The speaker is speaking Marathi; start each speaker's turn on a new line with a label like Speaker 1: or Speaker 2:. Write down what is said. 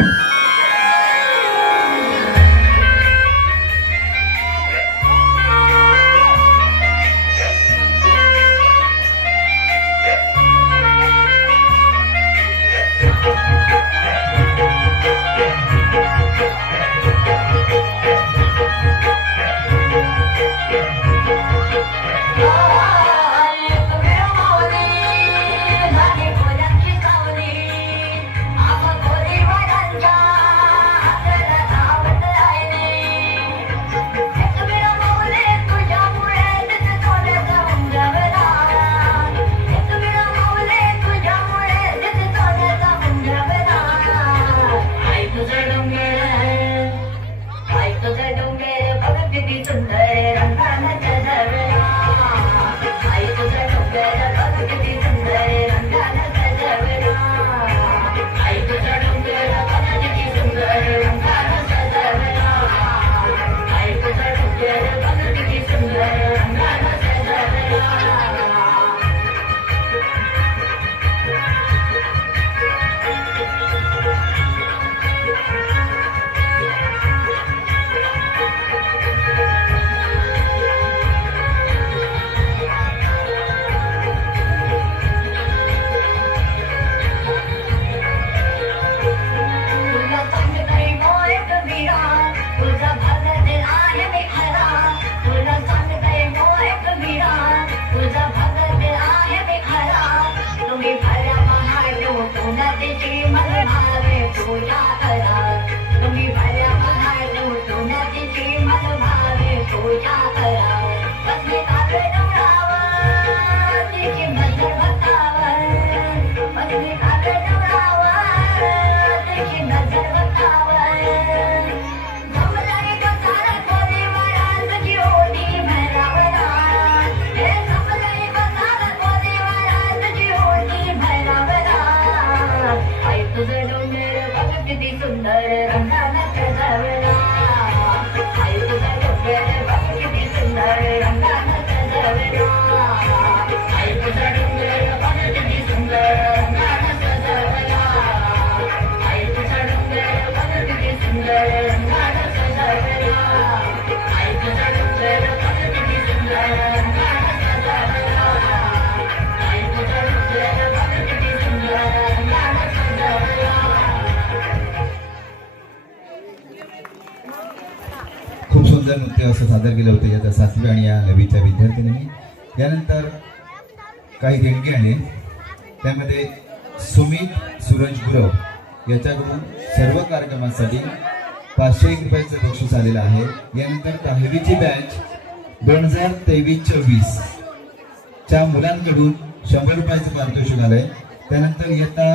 Speaker 1: you. महादेव पूजा करा सुंदर
Speaker 2: नृत्य असं सादर केलं होतं याचा सासवी आणि या नवीच्या विद्यार्थिनी त्यानंतर काही देणगी आले त्यामध्ये सुमित सुरज गुरव याच्याकडून सर्व कार्यक्रमासाठी पाचशे एक रुपयाचं बक्षीस आलेलं आहे. यानंतर दहावीची बॅच दोन हजार तेवीस चोवीस च्या मुलांकडून शंभर रुपयाचं पारितोषिक आलंय. त्यानंतर इयत्ता